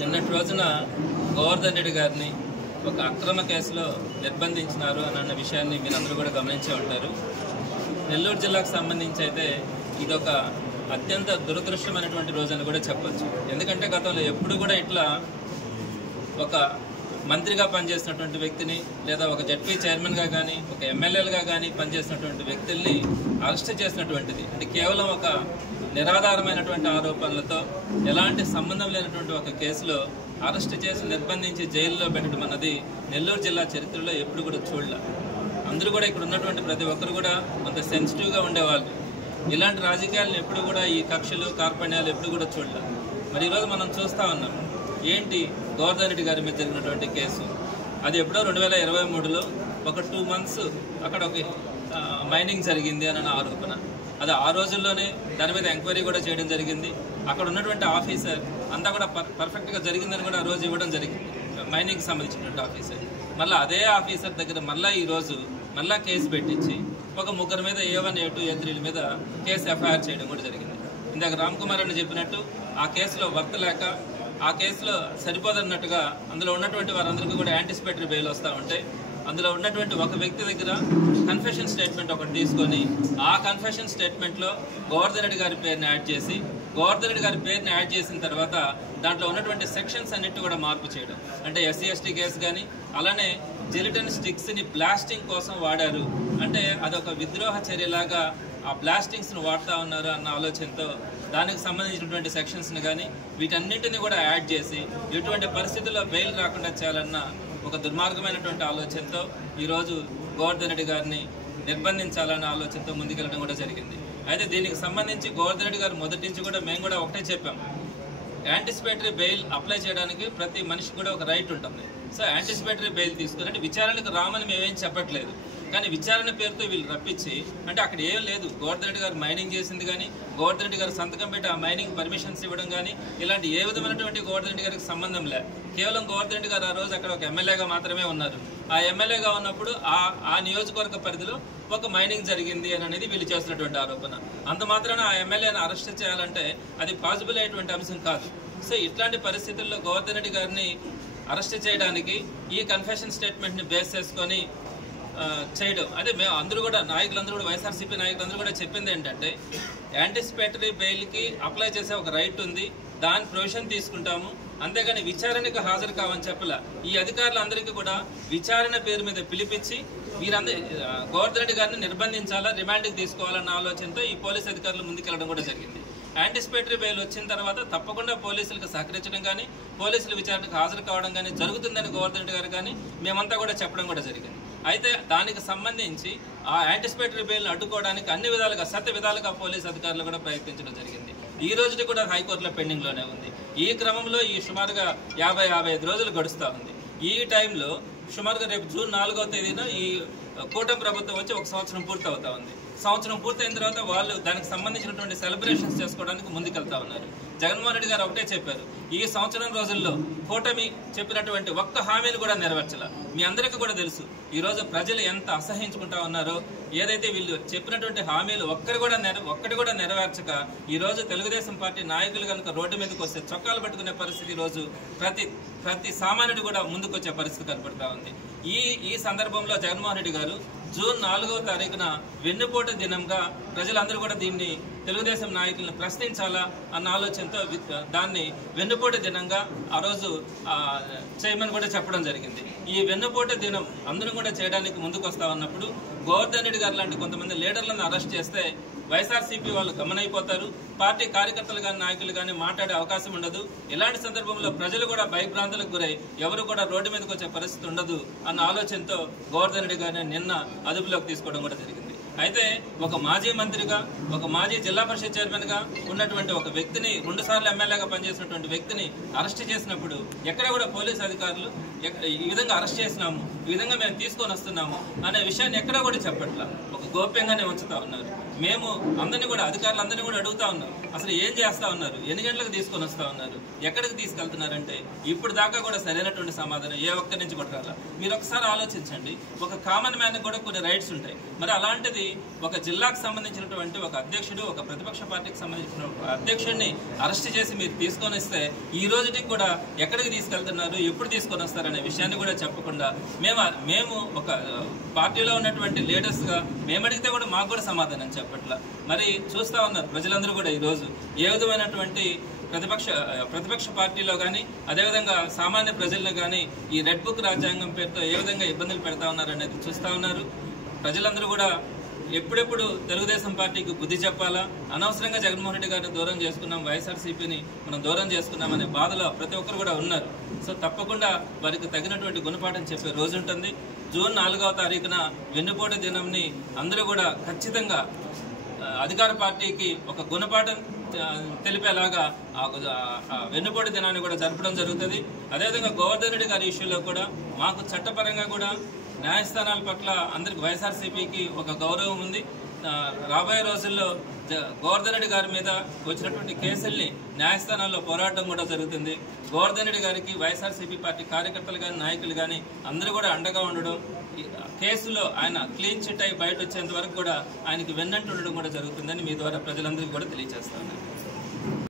నిన్నటి రోజున గోవర్ధన్ రెడ్డి గారిని ఒక అక్రమ కేసులో నిర్బంధించినారు అన్న విషయాన్ని మీరందరూ కూడా గమనించే ఉంటారు. నెల్లూరు జిల్లాకు సంబంధించి అయితే ఇదొక అత్యంత దురదృష్టమైనటువంటి రోజు అని కూడా చెప్పొచ్చు. ఎందుకంటే గతంలో ఎప్పుడు కూడా ఇట్లా ఒక మంత్రిగా పనిచేసినటువంటి వ్యక్తిని లేదా ఒక జడ్పీ చైర్మన్గా కానీ ఒక ఎమ్మెల్యేలుగా కానీ పనిచేసినటువంటి వ్యక్తుల్ని అరెస్ట్ చేసినటువంటిది అంటే కేవలం ఒక నిరాధారమైనటువంటి ఆరోపణలతో ఎలాంటి సంబంధం లేనటువంటి ఒక కేసులో అరెస్ట్ చేసి నిర్బంధించి జైల్లో పెట్టడం అన్నది నెల్లూరు జిల్లా చరిత్రలో ఎప్పుడు కూడా చూడలే. అందరూ కూడా ఇక్కడ ఉన్నటువంటి ప్రతి ఒక్కరు కూడా కొంత సెన్సిటివ్గా ఉండేవాళ్ళు. ఇలాంటి రాజకీయాలను ఎప్పుడు కూడా ఈ కక్షలు కార్పణ్యాలు ఎప్పుడు కూడా చూడలే. మరి ఈరోజు మనం చూస్తూ ఉన్నాం ఏంటి గోవర్ధన్ రెడ్డి గారి మీద జరిగినటువంటి కేసు. అది ఎప్పుడో 2023లో ఒక 2 months అక్కడ ఒక మైనింగ్ జరిగింది అన్న ఆరోపణ. అది ఆ రోజుల్లోనే దాని మీద ఎంక్వైరీ కూడా చేయడం జరిగింది. అక్కడ ఉన్నటువంటి ఆఫీసర్ అంతా కూడా పర్ఫెక్ట్గా జరిగిందని కూడా ఆ రోజు ఇవ్వడం జరిగింది, మైనింగ్కి సంబంధించినటువంటి ఆఫీసర్. మళ్ళీ అదే ఆఫీసర్ దగ్గర మళ్ళీ ఈరోజు మళ్ళీ కేసు పెట్టించి ఒక 3 మీద A1, A2, A3 మీద కేసు ఎఫ్ఐఆర్ చేయడం కూడా జరిగింది. ఇందాక రామ్ కుమార్ అని చెప్పినట్టు ఆ కేసులో వర్తలేక ఆ కేసులో సరిపోదన్నట్టుగా అందులో ఉన్నటువంటి వారందరికీ కూడా యాంటిసిపేటరీ బెయిల్ వస్తూ ఉంటాయి. అందులో ఉన్నటువంటి ఒక వ్యక్తి దగ్గర కన్ఫెషన్ స్టేట్మెంట్ ఒకటి తీసుకొని ఆ కన్ఫెషన్ స్టేట్మెంట్లో గోవర్ధన్ రెడ్డి గారి పేరుని యాడ్ చేసి గోవర్ధన్ రెడ్డి గారి పేరుని యాడ్ చేసిన తర్వాత దాంట్లో ఉన్నటువంటి సెక్షన్స్ అన్నిటి కూడా మార్పు చేయడం. అంటే SC/ST కేసు కానీ అలానే జిలిటన్ స్టిక్స్ని బ్లాస్టింగ్ కోసం వాడారు అంటే అదొక విద్రోహ చర్యలాగా ఆ బ్లాస్టింగ్స్ను వాడుతూ ఉన్నారు అన్న ఆలోచనతో దానికి సంబంధించినటువంటి సెక్షన్స్ని కానీ వీటన్నింటినీ కూడా యాడ్ చేసి ఎటువంటి పరిస్థితుల్లో బెయిల్ రాకుండా చేయాలన్న ఒక దుర్మార్గమైనటువంటి ఆలోచనతో ఈరోజు గోవర్ధన్ రెడ్డి గారిని నిర్బంధించాలన్న ఆలోచనతో ముందుకెళ్ళడం కూడా జరిగింది. అయితే దీనికి సంబంధించి గోవర్ధన్ రెడ్డి గారు మొదటి నుంచి కూడా మేము కూడా ఒకటే చెప్పాం, యాంటిసిపేటరీ బెయిల్ అప్లై చేయడానికి ప్రతి మనిషికి కూడా ఒక రైట్ ఉంటుంది. సో యాంటిసిపేటరీ బెయిల్ తీసుకుని అంటే విచారణకు రామని మేమేం చెప్పట్లేదు, కానీ విచారణ పేరుతో వీళ్ళు రప్పించి అంటే అక్కడ ఏం లేదు. గోవర్ధన్ రెడ్డి గారు మైనింగ్ చేసింది కానీ గోవర్ధన్ రెడ్డి గారు సంతకం పెట్టి ఆ మైనింగ్ పర్మిషన్స్ ఇవ్వడం కానీ ఇలాంటి ఏ విధమైనటువంటి గోవర్ధన్ రెడ్డి గారికి సంబంధం లే. కేవలం గోవర్ధన్ రెడ్డి గారు ఆ రోజు అక్కడ ఒక ఎమ్మెల్యేగా మాత్రమే ఉన్నారు. ఆ ఎమ్మెల్యేగా ఉన్నప్పుడు ఆ నియోజకవర్గ పరిధిలో ఒక మైనింగ్ జరిగింది అని అనేది వీళ్ళు చేస్తున్నటువంటి ఆరోపణ. అంత మాత్రాన ఆ ఎమ్మెల్యేని అరెస్ట్ చేయాలంటే అది పాసిబుల్ అయ్యేటువంటి అంశం కాదు. సో ఇట్లాంటి పరిస్థితుల్లో గోవర్ధన్ రెడ్డి గారిని అరెస్ట్ చేయడానికి ఈ కన్ఫెషన్ స్టేట్మెంట్ని బేస్ చేసుకొని చేయడం అదే మేము అందరూ కూడా నాయకులందరూ కూడా వైఎస్ఆర్సీపీ నాయకులందరూ కూడా చెప్పింది ఏంటంటే యాంటిసిపేటరీ బెయిల్కి అప్లై చేసే ఒక రైట్ ఉంది, దాని ప్రొవిజన్ తీసుకుంటాము, అంతేగాని విచారణకు హాజరు కావని చెప్పలే. ఈ అధికారులందరికీ కూడా విచారణ పేరు మీద పిలిపించి గోవర్ధన్ రెడ్డి గారిని నిర్బంధించాలా, రిమాండ్కి తీసుకోవాలన్న ఆలోచనతో ఈ పోలీస్ అధికారులు ముందుకెళ్ళడం కూడా జరిగింది. యాంటిసిపేటరీ బెయిల్ వచ్చిన తర్వాత తప్పకుండా పోలీసులకు సహకరించడం కానీ పోలీసుల విచారణకు హాజరు కావడం కానీ జరుగుతుందని గోవర్ధన్ రెడ్డి గారు కానీ మేమంతా కూడా చెప్పడం కూడా జరిగింది. అయితే దానికి సంబంధించి ఆ యాంటిసిపేటరీ బెయిల్ని అడ్డుకోవడానికి అన్ని విధాలుగా విధాలుగా పోలీసు అధికారులు కూడా ప్రయత్నించడం జరిగింది. ఈ రోజుకి కూడా హైకోర్టులో పెండింగ్లోనే ఉంది. ఈ క్రమంలో ఈ సుమారుగా 50-55 రోజులు గడుస్తూ ఉంది. ఈ టైంలో సుమారుగా రేపు జూన్ 4వ తేదీన ఈ కూటమి ప్రభుత్వం వచ్చి 1 సంవత్సరం పూర్తవుతా ఉంది. సంవత్సరం పూర్తయిన తర్వాత వాళ్ళు దానికి సంబంధించినటువంటి సెలబ్రేషన్స్ చేసుకోవడానికి ముందుకెళ్తా ఉన్నారు. జగన్మోహన్ రెడ్డి గారు ఒకటే చెప్పారు, ఈ సంవత్సరం రోజుల్లో కూటమి చెప్పినటువంటి ఒక్క హామీని కూడా నెరవేర్చాల. మీ అందరికీ కూడా తెలుసు ఈరోజు ప్రజలు ఎంత అసహించుకుంటా ఉన్నారో. ఏదైతే వీళ్ళు చెప్పినటువంటి హామీలు ఒక్కటి కూడా నెరవేర్చక ఈరోజు తెలుగుదేశం పార్టీ నాయకులు కనుక రోడ్డు మీదకి వస్తే చొక్కాలు పట్టుకునే పరిస్థితి ఈరోజు ప్రతి సామాన్యుడు కూడా ముందుకు వచ్చే పరిస్థితి కనపడతా ఉంది. ఈ సందర్భంలో జగన్మోహన్ రెడ్డి గారు జూన్ 4వ తారీఖున వెన్నుపోటు దినంగా ప్రజలందరూ కూడా దీన్ని తెలుగుదేశం నాయకులను ప్రశ్నించాలా అన్న ఆలోచనతో దాన్ని వెన్నుపోటు దినంగా ఆ రోజు చేయమని కూడా చెప్పడం జరిగింది. ఈ వెన్నుపోటు దినం అందరూ కూడా చేయడానికి ముందుకు వస్తా ఉన్నప్పుడు గోవర్ధన్ రెడ్డి గారు లాంటి కొంతమంది లీడర్లను అరెస్ట్ చేస్తే వైఎస్ఆర్సీపీ వాళ్ళు గమనైపోతారు, పార్టీ కార్యకర్తలు కానీ నాయకులు కానీ మాట్లాడే అవకాశం ఉండదు. ఇలాంటి సందర్భంలో ప్రజలు కూడా భయభ్రాంతులకు గురై ఎవరు కూడా రోడ్డు మీదకి వచ్చే పరిస్థితి ఉండదు అన్న ఆలోచనతో గోవర్ధన్ రెడ్డి గారిని నిన్న అదుపులోకి తీసుకోవడం కూడా జరిగింది. అయితే ఒక మాజీ మంత్రిగా ఒక మాజీ జిల్లా పరిషత్ చైర్మన్గా ఉన్నటువంటి ఒక వ్యక్తిని 2 సార్లు ఎమ్మెల్యేగా పనిచేసినటువంటి వ్యక్తిని అరెస్ట్ చేసినప్పుడు ఎక్కడ కూడా పోలీసు అధికారులు ఈ విధంగా అరెస్ట్ చేసినాము, ఈ విధంగా మేము తీసుకొని వస్తున్నాము అనే విషయాన్ని ఎక్కడా కూడా చెప్పట్లా, ఒక గోప్యంగానే ఉంచుతా ఉన్నారు. మేము అందరినీ కూడా అధికారులందరినీ కూడా అడుగుతా ఉన్నాం, అసలు ఏం చేస్తా ఉన్నారు, ఎన్ని గంటలకు తీసుకొని వస్తా ఉన్నారు, ఎక్కడికి తీసుకెళ్తున్నారంటే ఇప్పుడు దాకా కూడా సరైనటువంటి సమాధానం ఏ ఒక్కరి నుంచి కూడా రాలా. మీరు ఒకసారి ఆలోచించండి, ఒక కామన్ మ్యాన్ కూడా కొన్ని రైట్స్ ఉంటాయి. మరి అలాంటిది ఒక జిల్లాకు సంబంధించినటువంటి ఒక అధ్యక్షుడు, ఒక ప్రతిపక్ష పార్టీకి సంబంధించిన అధ్యక్షుడిని అరెస్ట్ చేసి మీరు తీసుకొని వస్తే ఈ రోజుకి కూడా ఎక్కడికి తీసుకెళ్తున్నారు, ఎప్పుడు తీసుకొని వస్తారనే విషయాన్ని కూడా చెప్పకుండా మేము ఒక పార్టీలో ఉన్నటువంటి లీడర్స్గా మేము అడిగితే కూడా మాకు కూడా సమాధానం చెప్పట్ల. మరి చూస్తూ ఉన్నారు ప్రజలందరూ కూడా ఈరోజు ఏ విధమైనటువంటి ప్రతిపక్ష పార్టీలో కానీ అదేవిధంగా సామాన్య ప్రజలను కానీ ఈ రెడ్ బుక్ రాజ్యాంగం పేరుతో ఏ విధంగా ఇబ్బందులు పెడతా ఉన్నారు అనేది చూస్తూ ఉన్నారు. ప్రజలందరూ కూడా ఎప్పుడెప్పుడు తెలుగుదేశం పార్టీకి బుద్ధి చెప్పాలా, అనవసరంగా జగన్మోహన్ రెడ్డి గారిని దూరం చేసుకున్నాం, వైఎస్ఆర్సీపీని మనం దూరం చేసుకున్నాం అనే బాధలో ప్రతి ఒక్కరు కూడా ఉన్నారు. సో తప్పకుండా వారికి తగినటువంటి గుణపాఠం చెప్పే రోజు ఉంటుంది. జూన్ 4వ తారీఖున వెన్నుపోటు దినంని అందరూ కూడా ఖచ్చితంగా అధికార పార్టీకి ఒక గుణపాఠం తెలిపేలాగా వెన్నుపోటు దినాన్ని కూడా జరపడం జరుగుతుంది. అదేవిధంగా గోవర్ధన్ రెడ్డి గారి ఇష్యూలో కూడా మాకు చట్టపరంగా కూడా న్యాయస్థానాల పట్ల అందరికి వైఎస్ఆర్సీపీకి ఒక గౌరవం ఉంది. రాబోయే రోజుల్లో గోవర్ధన్ రెడ్డి గారి మీద వచ్చినటువంటి కేసుల్ని న్యాయస్థానాల్లో పోరాటం కూడా జరుగుతుంది. గోవర్ధన్ రెడ్డి గారికి వైఎస్ఆర్సీపీ పార్టీ కార్యకర్తలు కానీ నాయకులు కానీ అందరూ కూడా అండగా ఉండడం, కేసులో ఆయన క్లీన్ చిట్ అయి బయట వచ్చేంత వరకు కూడా ఆయనకి వెన్నంటి ఉండడం కూడా జరుగుతుందని మీ ద్వారా ప్రజలందరికీ కూడా తెలియజేస్తాను.